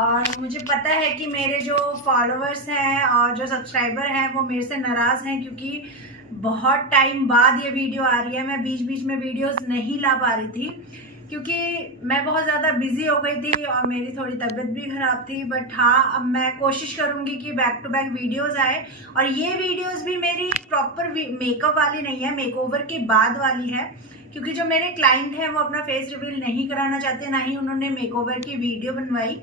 और मुझे पता है कि मेरे जो फॉलोअर्स हैं और जो सब्सक्राइबर हैं वो मेरे से नाराज़ हैं, क्योंकि बहुत टाइम बाद ये वीडियो आ रही है। मैं बीच बीच में वीडियोस नहीं ला पा रही थी क्योंकि मैं बहुत ज़्यादा बिजी हो गई थी और मेरी थोड़ी तबीयत भी ख़राब थी। बट हाँ, अब मैं कोशिश करूँगी कि बैक टू बैक वीडियोस आए। और ये वीडियोस भी मेरी प्रॉपर मेकअप वाली नहीं है, मेकओवर के बाद वाली है, क्योंकि जो मेरे क्लाइंट हैं वो अपना फेस रिवील नहीं कराना चाहते, ना ही उन्होंने मेकओवर की वीडियो बनवाई।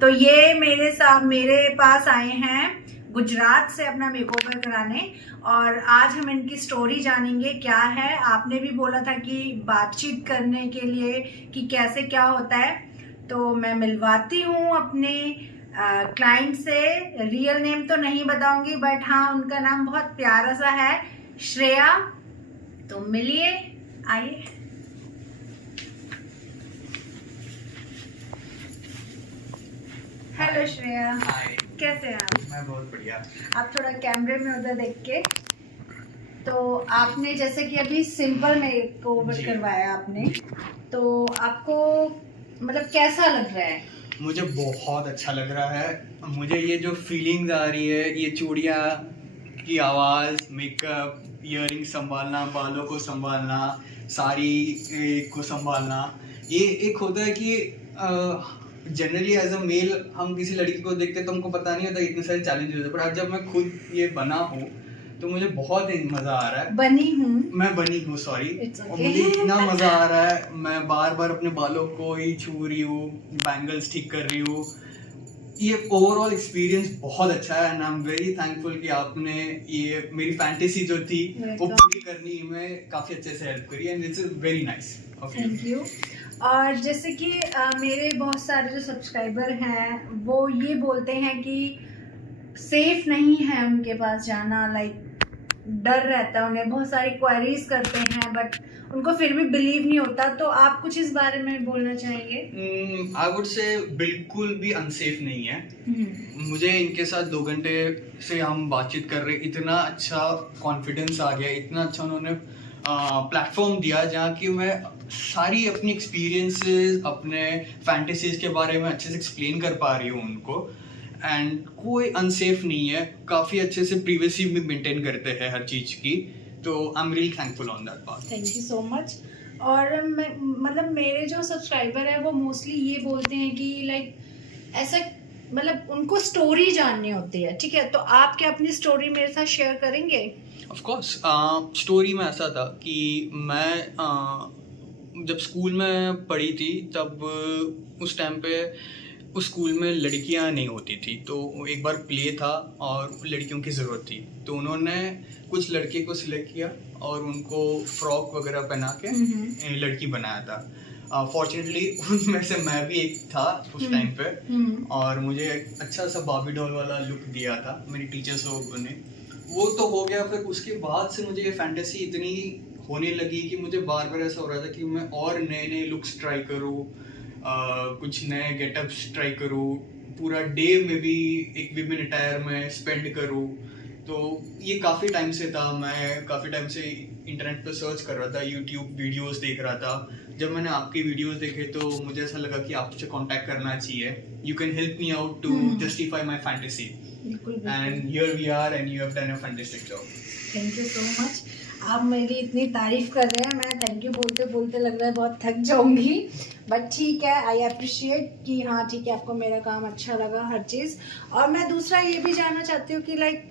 तो ये मेरे पास आए हैं गुजरात से अपना मेकओवर कराने, और आज हम इनकी स्टोरी जानेंगे क्या है। आपने भी बोला था कि बातचीत करने के लिए कि कैसे क्या होता है, तो मैं मिलवाती हूँ अपने क्लाइंट से। रियल नेम तो नहीं बताऊंगी, बट हाँ, उनका नाम बहुत प्यारा सा है, श्रेया। तो मिलिए, आइए। हेलो श्रेया। हाय। कैसे हैं आप? मैं बहुत बढ़िया। आप थोड़ा कैमरे में उधर देख के। तो आपने जैसे कि अभी सिंपल मेकओवर करवाया आपने, तो आपको मतलब कैसा लग रहा है? मुझे बहुत अच्छा लग रहा है। मुझे ये जो फीलिंग्स आ रही है, ये चूड़ियाँ की आवाज़, मेकअप, ईयरिंग संभालना, बालों को संभालना, साड़ी को संभालना, ये एक होता है कि जनरली एज अ मेल हम किसी लड़की को देखते तो हमको पता नहीं होता इतने सारे चैलेंजेस होते हैं, पर अब जब मैं खुद ये बना हूँ तो मुझे बहुत मजा आ रहा है। मैं बनी हूँ सॉरी। और मुझे इतना मजा आ रहा है, मैं बार बार अपने बालों को ही छू रही हूँ, बैंगल्स ठीक कर रही हूँ। ये ओवरऑल एक्सपीरियंस बहुत अच्छा है and I am very thankful कि आपने ये मेरी फैंटेसी जो थी वो पूरी करने में काफी अच्छे से हेल्प करी and it's very nice. Thank you. और जैसे कि मेरे बहुत सारे जो सब्सक्राइबर हैं वो ये बोलते हैं कि सेफ नहीं है उनके पास जाना, लाइक डर रहता है उन्हें, बहुत सारी क्वेरीज करते हैं बट उनको फिर भी बिलीव नहीं होता। तो आप कुछ इस बारे में बोलना चाहेंगे? आई वुड से बिल्कुल भी अनसेफ नहीं है। मुझे इनके साथ 2 घंटे से हम बातचीत कर रहे, इतना अच्छा कॉन्फिडेंस आ गया, इतना अच्छा उन्होंने प्लेटफॉर्म दिया जहाँ कि मैं सारी अपनी एक्सपीरियंसेस, अपने फैंटेसीज के बारे में अच्छे से एक्सप्लेन कर पा रही हूँ उनको। एंड कोई अनसेफ नहीं है, काफ़ी अच्छे से प्रिवेसी भी मेंटेन करते हैं हर चीज़ की। तो I am really thankful on that part. Thank you so much. और मतलब मेरे जो सब्सक्राइबर है वो मोस्टली ये बोलते हैं कि लाइक ऐसा, मतलब उनको स्टोरी जाननी होती है, ठीक है? तो आप क्या अपनी स्टोरी मेरे साथ शेयर करेंगे? Of course. स्टोरी में ऐसा था कि मैं जब स्कूल में पढ़ी थी तब उस टाइम पे उस स्कूल में लड़कियां नहीं होती थी, तो एक बार प्ले था और लड़कियों की ज़रूरत थी, तो उन्होंने कुछ लड़के को सिलेक्ट किया और उनको फ्रॉक वगैरह पहना के लड़की बनाया था। फॉर्चुनेटली उनमें से मैं भी एक था उस टाइम पे, और मुझे अच्छा सा बार्बी डॉल वाला लुक दिया था मेरी टीचर्स लोगों ने। वो तो हो गया, फिर उसके बाद से मुझे ये फैंटेसी इतनी होने लगी कि मुझे बार बार ऐसा हो रहा था कि मैं और नए नए लुक्स ट्राई करूँ, कुछ नए गेटअप्स ट्राई करूँ, पूरा डे में भी एक विमेन अटायर में स्पेंड करूँ। तो ये काफ़ी टाइम से था, मैं काफ़ी टाइम से इंटरनेट पर सर्च कर रहा था, यूट्यूब वीडियोस देख रहा था। जब मैंने आपकी वीडियोस देखे तो मुझे ऐसा लगा कि आपसे कांटेक्ट करना चाहिए। You can help me out to justify my fantasy and here we are and you have done a fantastic job. Thank you so much. आप मेरी इतनी तारीफ कर रहे हैं, मैं थैंक यू बोलते बोलते लग रहा है बहुत थक जाऊंगी, बट ठीक है, आई अप्रिशिएट कि हाँ ठीक है, आपको मेरा काम अच्छा लगा, हर चीज़। और मैं दूसरा ये भी जानना चाहती हूँ कि लाइक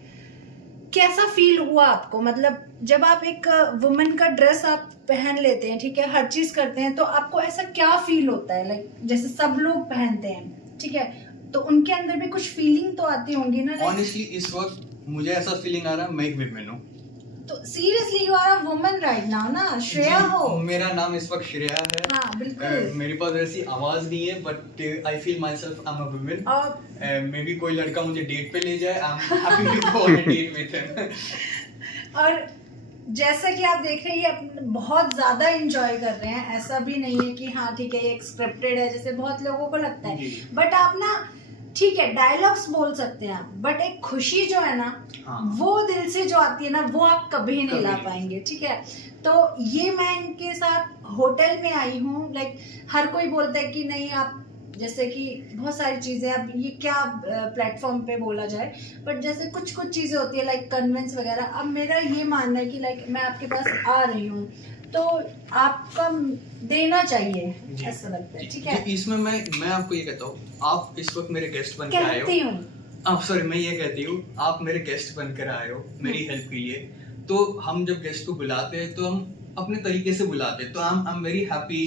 कैसा फील हुआ आपको, मतलब जब आप एक वुमेन का ड्रेस आप पहन लेते हैं, ठीक है, हर चीज करते हैं, तो आपको ऐसा क्या फील होता है? लाइक जैसे सब लोग पहनते हैं, ठीक है, तो उनके अंदर भी कुछ फीलिंग तो आती होंगी ना? ऑनेस्टली इस वक्त मुझे ऐसा फीलिंग आ रहा है मैं एक विमेन हूँ। तो seriously you are a woman right now ना? श्रेया हो? मेरा नाम इस वक्त श्रेया है। हाँ बिल्कुल। मेरे पास ऐसी आवाज नहीं है, but I feel my self I am a woman. और मे बी कोई लड़का मुझे डेट पे ले जाए, I am happy to go on a date with him. और जैसा कि आप देख रहे हैं, ये बहुत ज्यादा एंजॉय कर रहे हैं, ऐसा भी नहीं है कि हाँ ठीक है ये स्क्रिप्टेड है जैसे बहुत लोगों को लगता है। बट आप ना ठीक है डायलॉग्स बोल सकते हैं आप, बट एक खुशी जो है ना, हाँ, वो दिल से जो आती है ना, वो आप कभी नहीं ला पाएंगे, ठीक है? तो ये मैं इनके साथ होटल में आई हूँ, लाइक हर कोई बोलता है कि नहीं आप जैसे कि बहुत सारी चीज़ें, अब ये क्या प्लेटफॉर्म पे बोला जाए, बट जैसे कुछ कुछ चीज़ें होती है लाइक कन्वेंस वगैरह। अब मेरा ये मानना है कि लाइक मैं आपके पास आ रही हूँ तो आपका देना चाहिए, ऐसा लगता है, ठीक है। इसमें मैं आपको ये कहता हूँ, आप इस वक्त मेरे गेस्ट बन के आए कहती हो। हूँ सॉरी, मैं ये कहती हूँ, आप मेरे गेस्ट बनकर आए हो मेरी हेल्प के लिए। तो हम जब गेस्ट को बुलाते हैं तो हम अपने तरीके से बुलाते हैं, तो आई एम वेरी हैप्पी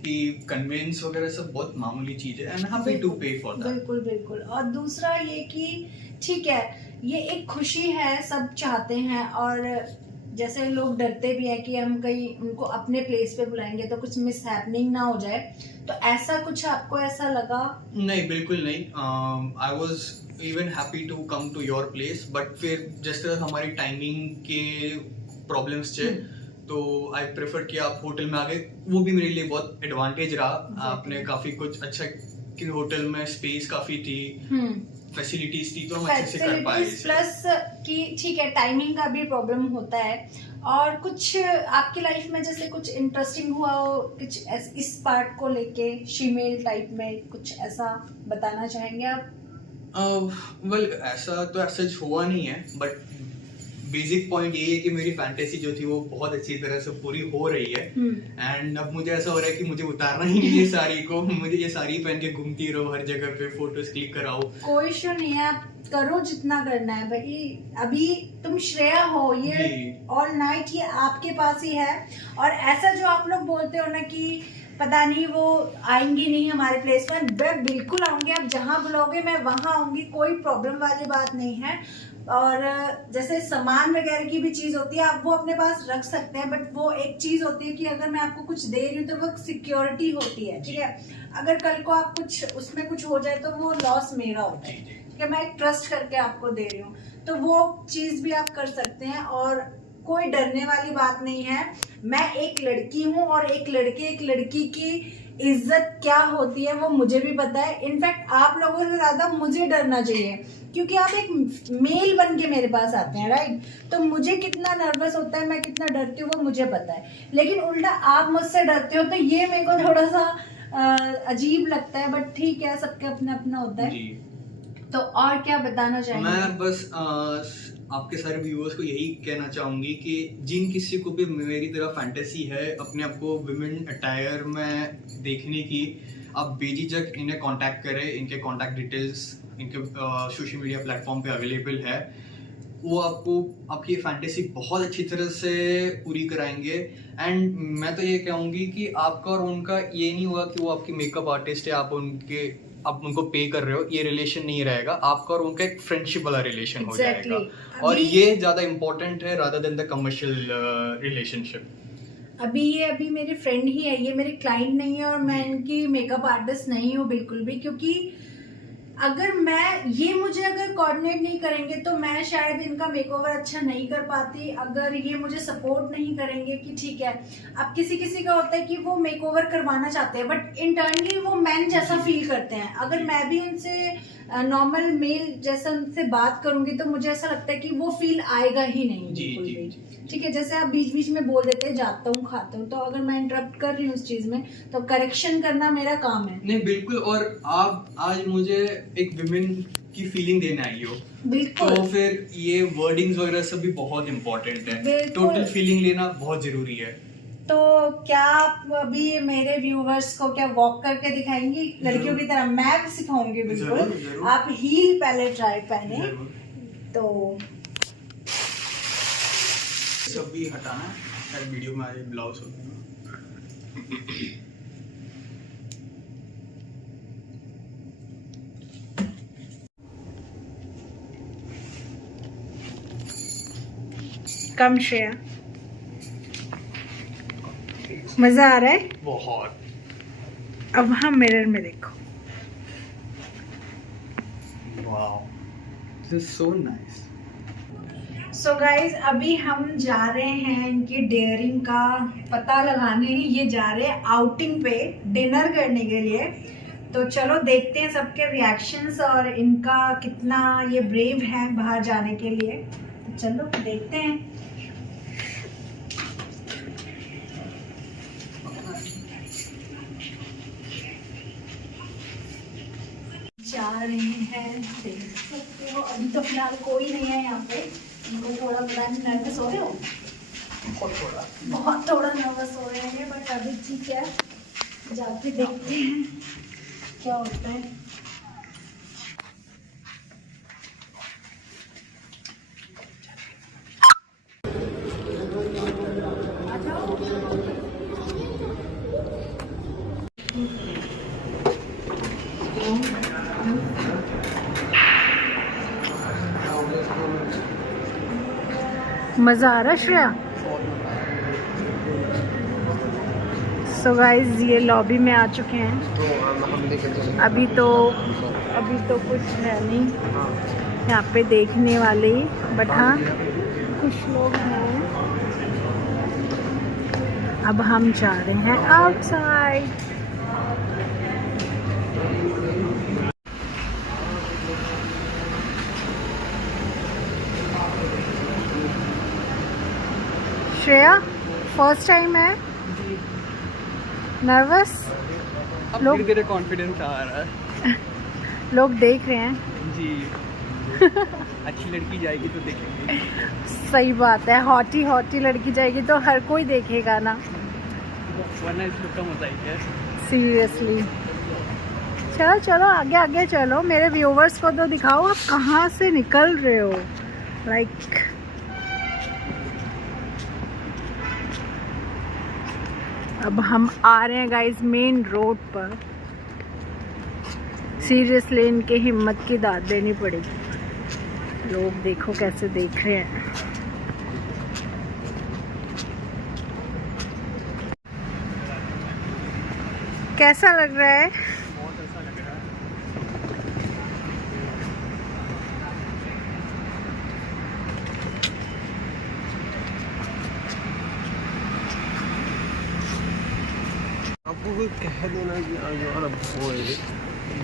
कि कन्वेंस वगैरह सब बहुत मामूली चीज है, एंड हैप्पी टू पे फॉर दैट। बिल्कुल बिल्कुल। और दूसरा ये कि ठीक है, ये एक खुशी है, सब चाहते हैं, और जैसे लोग डरते भी हैं कि हम कहीं उनको अपने प्लेस पे बुलाएंगे तो कुछ मिस हैपनिंग ना हो जाए, तो ऐसा कुछ आपको ऐसा लगा? नहीं, बिल्कुल नहीं। I was even happy to come to your place, but फिर जिस तरह हमारी टाइमिंग के प्रॉब्लम्स थे तो आई प्रेफर किया आप होटल में आ गए। वो भी मेरे लिए बहुत एडवांटेज रहा। आपने काफी कुछ अच्छा, कि होटल में स्पेस काफी थी, फैसिलिटीज थी, तो हम अच्छे से कर पाए। प्लस कि ठीक है, टाइमिंग का भी प्रॉब्लम होता है। और कुछ आपकी लाइफ में जैसे कुछ इंटरेस्टिंग हुआ हो, कुछ इस पार्ट को लेके शीमेल टाइप में कुछ ऐसा बताना चाहेंगे आप? वेल, ऐसा तो ऐसा हुआ नहीं है, बट बेसिक पॉइंट ये है कि मेरी फैंटेसी जो थी वो बहुत अच्छी तरह से पूरी हो रही है। एंड अब मुझे ऐसा हो रहा है कि मुझे उतारना ही नहीं है साड़ी को, मुझे ये साड़ी पहन के घूमती रहो हर जगह पे, फोटोज क्लिक कराओ। कोई इशू नहीं है, आप करो जितना करना है भाई। अभी तुम श्रेया हो, ये ऑल नाइट ये आपके पास ही है। और ऐसा जो आप लोग बोलते हो ना कि पता नहीं वो आएंगी नहीं हमारे प्लेस में, मैं बिल्कुल आऊंगी, आप जहाँ बुलाओगे मैं वहाँ आऊंगी, कोई प्रॉब्लम वाली बात नहीं है। और जैसे सामान वगैरह की भी चीज होती है, आप वो अपने पास रख सकते हैं, बट वो एक चीज होती है कि अगर मैं आपको कुछ दे रही हूँ तो वो सिक्योरिटी होती है, ठीक है। अगर कल को आप कुछ उसमें कुछ हो जाए तो वो लॉस मेरा होता है, ठीक है। मैं एक ट्रस्ट करके आपको दे रही हूँ, तो वो चीज भी आप कर सकते हैं, और कोई डरने वाली बात नहीं है। मैं एक लड़की हूँ, और एक लड़की की इज्जत क्या होती है वो मुझे भी पता है। इनफैक्ट आप लोगों से ज्यादा मुझे डरना चाहिए, क्योंकि आप एक मेल बन के मेरे पास आते हैं, राइट। तो मुझे कितना नर्वस होता है, मैं कितना डरती हूँ वो मुझे पता है, लेकिन उल्टा आप मुझसे डरते हो, तो ये मेरे को थोड़ा सा अजीब लगता है। बट ठीक है, सबके अपना अपना होता है। तो और क्या बताना चाहेंगे? मैं बस आपके सारे व्यूअर्स को यही कहना चाहूंगी कि जिन किसी को भी मेरी तरह फैंटेसी है अपने आप को विमेन अटायर में देखने की, आप बेझिझक इन्हें कांटेक्ट करें। इनके कांटेक्ट डिटेल्स इनके सोशल मीडिया प्लेटफॉर्म पे अवेलेबल है। वो आपको आपकी फैंटेसी बहुत अच्छी तरह से पूरी कराएंगे। एंड मैं तो ये कहूँगी कि आपका और उनका ये नहीं हुआ कि वो आपकी मेकअप आर्टिस्ट है, आप उनको पे कर रहे हो, ये रिलेशन नहीं रहेगा। आपका और उनका एक फ्रेंडशिप वाला रिलेशन हो जाएगा, और ये ज्यादा इम्पोर्टेंट है rather than the commercial relationship. अभी मेरे फ्रेंड ही है, ये मेरे क्लाइंट नहीं है, और मैं इनकी मेकअप आर्टिस्ट नहीं हूँ बिल्कुल भी। क्योंकि अगर मुझे अगर कोऑर्डिनेट नहीं करेंगे तो मैं शायद इनका मेकओवर अच्छा नहीं कर पाती। अगर ये मुझे सपोर्ट नहीं करेंगे कि ठीक है, अब किसी का होता है कि वो मेकओवर करवाना चाहते हैं, बट इंटरनली वो मैन जैसा फील करते हैं। अगर मैं भी इनसे नॉर्मल मेल जैसा उनसे बात करूंगी तो मुझे ऐसा लगता है कि वो फील आएगा ही नहीं बिल्कुल भी, ठीक है। जैसे आप बीच बीच में बोल देते हैं जाता हूँ खाता हूँ, तो अगर मैं इंटरप्ट कर रही हूँ उस चीज में तो करेक्शन करना मेरा काम है। नहीं, बिल्कुल। और आप आज मुझे एक विमेन की फीलिंग देने आई हो, बिल्कुल, तो फिर ये वर्डिंग्स वगैरह सब भी बहुत इम्पोर्टेंट है। टोटल फीलिंग लेना बहुत जरूरी है। तो क्या आप अभी मेरे व्यूवर्स को क्या वॉक करके दिखाएंगी लड़कियों की तरह? मैं भी सिखाऊंगी बिल्कुल। जरूर, जरूर। आप हील पहले ट्राई पहने, तो सब भी हटाना है वीडियो में, आज ब्लाउज होता है। कम श्रेया, मजा आ रहा है बहुत। अब वहाँ मिरर में देखो, wow, this is so nice. So guys, अभी हम जा रहे हैं इनकी डेयरिंग का पता लगाने। ये जा रहे हैं आउटिंग पे डिनर करने के लिए। तो चलो देखते हैं सबके रिएक्शंस और इनका कितना ये ब्रेव है बाहर जाने के लिए। तो चलो देखते हैं। रहे हैं, देख सकते हो। अभी तो फिलहाल कोई नहीं है यहाँ पे। उनको थोड़ा पता नहीं, नर्वस हो रहे हो? बहुत थोड़ा नर्वस हो रहे हैं, बट अभी ठीक है, जाके देखते हैं क्या होता है। मज़ा आ रहा है श्रेया? सो गाइज ये लॉबी में आ चुके हैं। अभी तो कुछ है नहीं यहाँ पे देखने वाले, बट हाँ कुछ लोग हैं। अब हम जा रहे हैं आउटसाइड। श्रेया फर्स्ट टाइम है, नर्वस? लोग धीरे कॉन्फिडेंस आ रहा है। लोग देख रहे हैं जी। अच्छी लड़की जाएगी तो देखेंगे। सही बात है, हॉटी लड़की जाएगी तो हर कोई देखेगा ना, वरना इस लुक का मजा ही है। सीरियसली। चलो चलो आगे आगे चलो, मेरे व्यूवर्स को तो दिखाओ आप कहाँ से निकल रहे हो। लाइक अब हम आ रहे हैं गाइस मेन रोड पर। सीरियसली इनके हिम्मत की दाद देनी पड़ेगी। लोग देखो कैसे देख रहे हैं। कैसा लग रहा है? बहुत अच्छा लग रहा है। आपको कोई कह देना कि यार अब वो है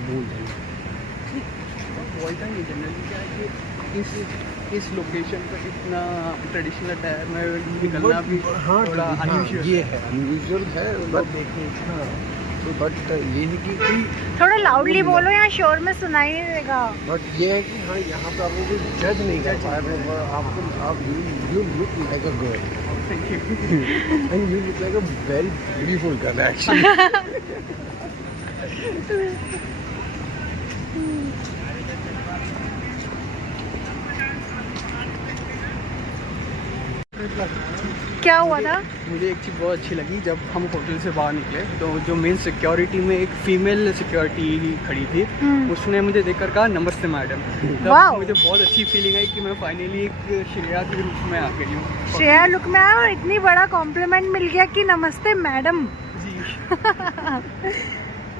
भूल जाए। बोलता नहीं जनरली क्या है कि इस लोकेशन पर इतना ट्रेडिशनल अटायर में निकलना भी थोड़ा अनयूजुअल। ये है अनयूजुअल है, बट देखिए बट ये है कि कोई थोड़ा लाउडली बोलो, यहाँ शोर में सुनाई नहीं देगा। बट ये है कि हाँ यहाँ पे आपको कोई जज नहीं कर पाएगा। आपको आप you look like a girl and you look like a very beautiful girl actually. क्या हुआ था? मुझे एक चीज़ बहुत अच्छी लगी, जब हम होटल से बाहर निकले तो जो मेन सिक्योरिटी में एक फीमेल सिक्योरिटी खड़ी थी, उसने मुझे देखकर कहा नमस्ते मैडम। तब मुझे बहुत अच्छी फीलिंग आई कि मैं फाइनली एक श्रेया के रूप में आ गई हूँ। श्रेया लुक में आया और इतनी बड़ा कॉम्प्लीमेंट मिल गया कि नमस्ते मैडम। जी।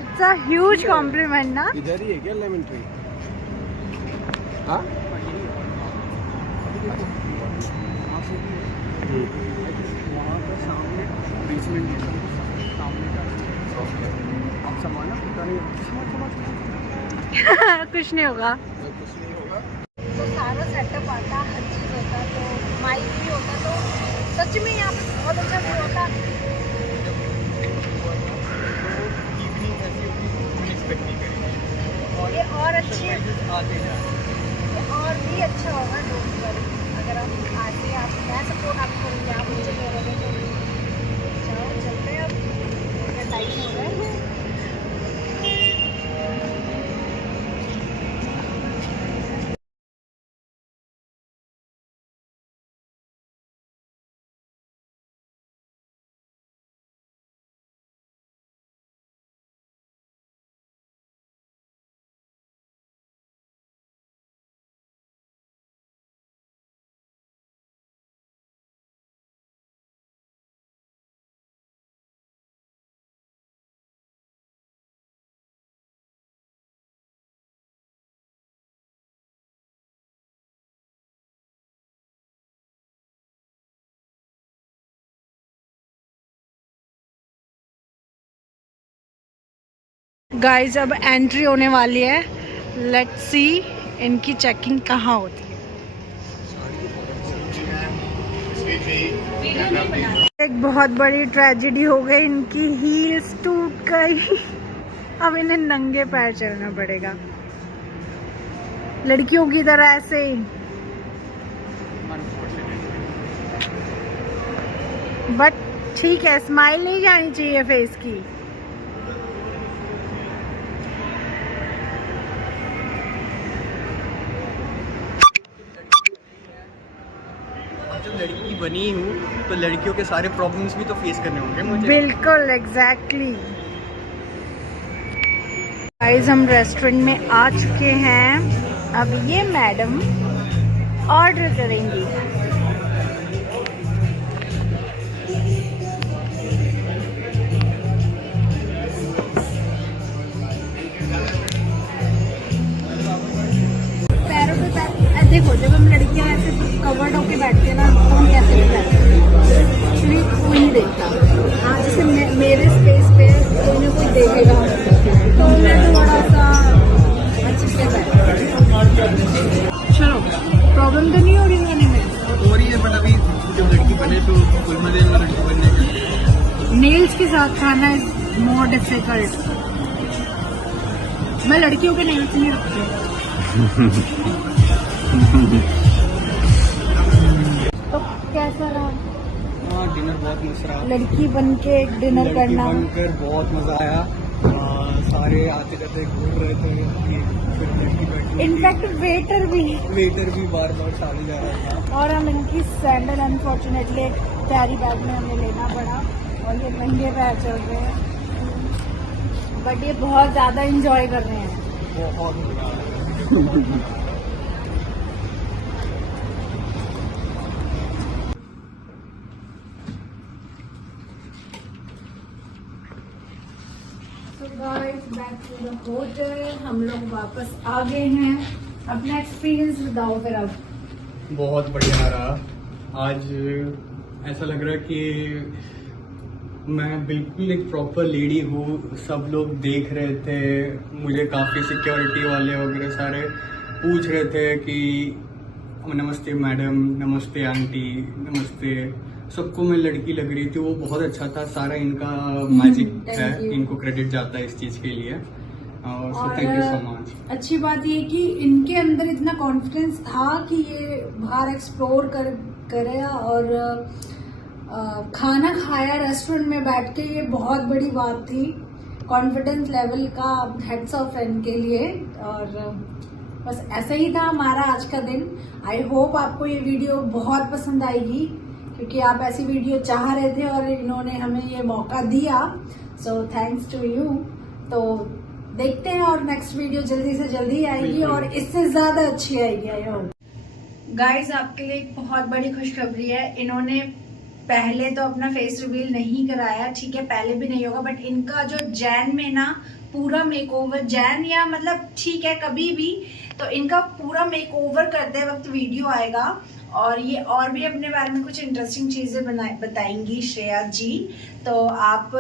इट्स अ ह्यूज कॉम्प्लीमेंट ना। इधर ही है क्या लेमन ट्री? हाँ वहाँ का सामने बेसमेंट सामने का आप समाना पता नहीं कुछ नहीं होगा। कुछ नहीं होगा। तो सारा सेटअप आता, हर चीज़ होता, तो माइक भी होता, तो सच में यहाँ पे बहुत अच्छा व्यू होता। ये और अच्छी और भी अच्छा होगा। डोंट वरी, अगर आप आते आप मैं सपोर्ट आपको करूँगी, आप मुझे करोगे तो चलो चलते हैं। अब टाइम हो रहा है। गाइस अब एंट्री होने वाली है। लेट्स सी इनकी चेकिंग कहाँ होती है। एक बहुत बड़ी ट्रेजेडी हो गई, इनकी हील्स टूट गई। अब इन्हें नंगे पैर चलना पड़ेगा। लड़कियों की तरह ऐसे। बट ठीक है, स्माइल नहीं जानी चाहिए फेस की। जब लड़की बनी हूँ तो लड़कियों के सारे प्रॉब्लम्स भी तो फेस करने होंगे मुझे। बिल्कुल एग्जैक्टली। गाइस हम रेस्टोरेंट में आ चुके हैं। अब ये मैडम ऑर्डर करेंगी। पैरों पे पैर देखो, जब हम लड़कियां ऐसे कवर्ड होके बैठते हैं ना तो हम कैसे भी बैठते हैं, एक्चुअली कोई नहीं देखता। हाँ, जैसे मेरे स्पेस पे कोई ना कोई देखेगा तो मैं थोड़ा सा अच्छे से बैठ। चलो, प्रॉब्लम तो नहीं हो रही गाने में? हो रही है, बट अभी जब लड़की बने तो फुल मजे में लड़की बनने का। नेल्स के साथ खाना इज मोर डिफिकल्ट। मैं लड़कियों के नेल्स नहीं रखती। तो कैसा रहा? हाँ, डिनर बहुत मस्त रहा। लड़की बन के डिनर करना बनकर बहुत मजा आया। सारे आते जाते घूम रहे थे कि फिर लड़की बैठी। इनफैक्ट वेटर भी बार बार सामने जा रहा था। और हम इनकी सैंडल अनफॉर्चुनेटली कैरी बैग में हमें लेना पड़ा और ये नंगे पैर चल रहे हैं, बट ये बहुत ज्यादा इंजॉय कर रहे हैं। बहुत मजा आया। Back to the hotel. हम लोग वापस आ गए हैं। अपना एक्सपीरियंस बताओ फिर अब। बहुत बढ़िया रहा। आज ऐसा लग रहा है कि मैं बिल्कुल एक प्रॉपर लेडी हूँ। सब लोग देख रहे थे मुझे, काफ़ी सिक्योरिटी वाले वगैरह सारे पूछ रहे थे कि नमस्ते मैडम, नमस्ते आंटी, नमस्ते। सबको मैं लड़की लग रही थी, वो बहुत अच्छा था। सारा इनका मैजिक है, इनको क्रेडिट जाता है इस चीज़ के लिए। So thank you so much. अच्छी बात ये कि इनके अंदर इतना कॉन्फिडेंस था कि ये बाहर एक्सप्लोर करे और खाना खाया रेस्टोरेंट में बैठ के, ये बहुत बड़ी बात थी। कॉन्फिडेंस लेवल का हेड्स ऑफ इनके लिए। और बस ऐसा ही था हमारा आज का दिन। आई होप आपको ये वीडियो बहुत पसंद आएगी, क्योंकि आप ऐसी वीडियो चाह रहे थे और इन्होंने हमें ये मौका दिया। So thanks to you. तो देखते हैं, और नेक्स्ट वीडियो जल्दी से जल्दी आएगी और इससे ज्यादा अच्छी आएगी। I hope. गाइस, आपके लिए एक बहुत बड़ी खुशखबरी है। इन्होंने पहले तो अपना फेस रिवील नहीं कराया, ठीक है, पहले भी नहीं होगा, बट इनका जो जैन में ना पूरा मेकओवर, जैन या मतलब ठीक है कभी भी, तो इनका पूरा मेकओवर करते वक्त वीडियो आएगा। और ये और भी अपने बारे में कुछ इंटरेस्टिंग चीजें बताएंगी श्रेया जी। तो आप,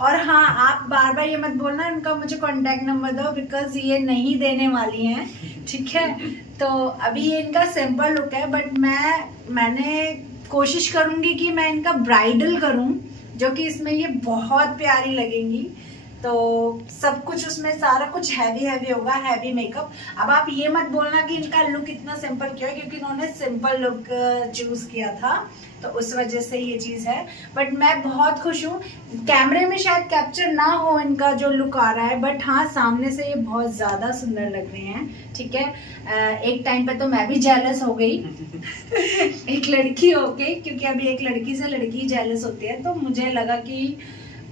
और हाँ, आप बार बार ये मत बोलना इनका मुझे कांटेक्ट नंबर दो, बिकॉज ये नहीं देने वाली हैं, ठीक है। तो अभी ये इनका सिंपल लुक है, बट मैंने कोशिश करूंगी कि मैं इनका ब्राइडल करूं, जो कि इसमें ये बहुत प्यारी लगेंगी। तो सब कुछ उसमें सारा कुछ हैवी होगा, हैवी मेकअप। अब आप ये मत बोलना कि इनका लुक इतना सिंपल क्यों है, क्योंकि इन्होंने सिंपल लुक चूज किया था, तो उस वजह से ये चीज है। बट मैं बहुत खुश हूँ। कैमरे में शायद कैप्चर ना हो इनका जो लुक आ रहा है, बट हाँ, सामने से ये बहुत ज्यादा सुंदर लग रहे हैं, ठीक है। एक टाइम पे तो मैं भी जेलस हो गई एक लड़की होके, क्योंकि अभी एक लड़की से लड़की जेलस होती है, तो मुझे लगा कि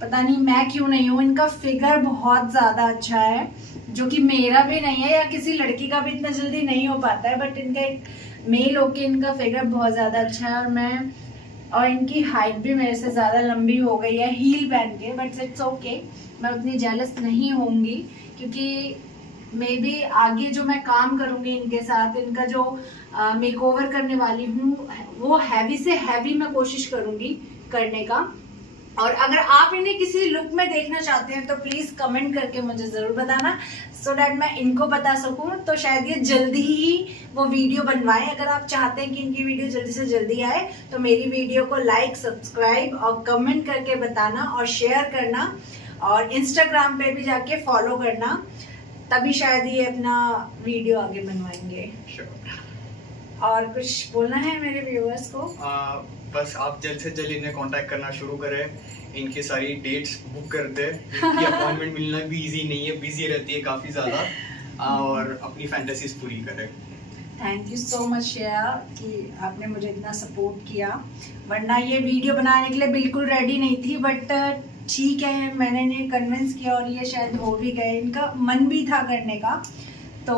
पता नहीं मैं क्यों नहीं हूँ। इनका फिगर बहुत ज्यादा अच्छा है, जो कि मेरा भी नहीं है या किसी लड़की का भी इतना जल्दी नहीं हो पाता है, बट इनका एक मेल होके इनका फिगर बहुत ज्यादा अच्छा है। और इनकी हाइट भी मेरे से ज्यादा लंबी हो गई है हील पहन के, बट इट्स ओके, मैं उतनी जेलस नहीं होंगी, क्योंकि मे बी आगे जो मैं काम करूंगी इनके साथ, इनका जो मेकओवर करने वाली हूँ, वो हैवी से हैवी मैं कोशिश करूंगी करने का। और अगर आप इन्हें किसी लुक में देखना चाहते हैं तो प्लीज कमेंट करके मुझे जरूर बताना, सो दैट मैं इनको बता सकूं। तो शायद ये जल्दी ही वो वीडियो बनवाएं। अगर आप चाहते हैं कि इनकी वीडियो जल्दी से जल्दी आए, तो मेरी वीडियो को लाइक, सब्सक्राइब और कमेंट करके बताना और शेयर करना, और इंस्टाग्राम पे भी जाके फॉलो करना। तभी शायद ये अपना वीडियो आगे बनवाएंगे। और कुछ बोलना है मेरे व्यूअर्स को? बस आप जल्द से जल्द इन्हें कांटेक्ट करना शुरू करें, इनकी सारी डेट्स बुक कर दें। इनकी अपॉइंटमेंट मिलना भी इजी नहीं है, बिजी रहती है काफ़ी ज़्यादा, और अपनी फैंटेसीज पूरी करें। Thank you so much Shreya कि आपने मुझे इतना सपोर्ट किया, वरना ये वीडियो बनाने के लिए बिल्कुल रेडी नहीं थी, बट ठीक है मैंने इन्हें कन्विंस किया और ये शायद हो भी गए, इनका मन भी था करने का। तो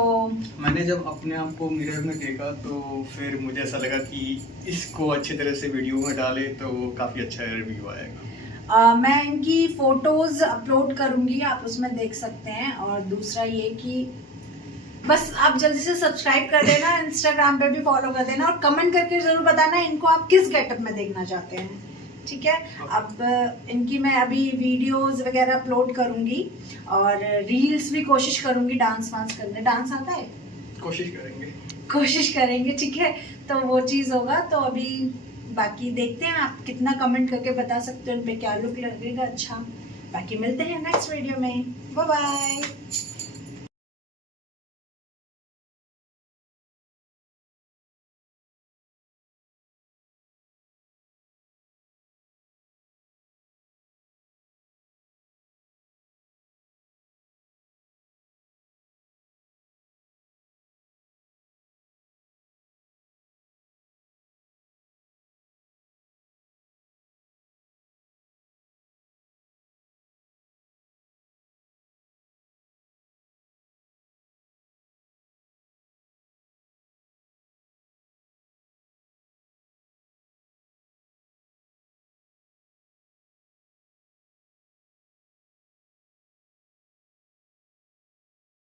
मैंने जब अपने आप को मिरर में देखा तो फिर मुझे ऐसा लगा कि इसको अच्छी तरह से वीडियो में डाले तो काफ़ी अच्छा रिव्यू आएगा। मैं इनकी फ़ोटोज़ अपलोड करूँगी, आप उसमें देख सकते हैं। और दूसरा ये कि बस आप जल्दी से सब्सक्राइब कर देना, इंस्टाग्राम पे भी फॉलो कर देना और कमेंट करके ज़रूर बताना इनको आप किस गेटअप में देखना चाहते हैं, ठीक है। अब इनकी मैं अभी वीडियोस वगैरह अपलोड करूँगी और रील्स भी कोशिश करूँगी डांस वांस करने। डांस आता है? कोशिश करेंगे, ठीक है। तो वो चीज़ होगा। तो अभी बाकी देखते हैं आप कितना कमेंट करके बता सकते हो उन पे क्या लुक लगेगा अच्छा। बाकी मिलते हैं नेक्स्ट वीडियो में, बाय बाय।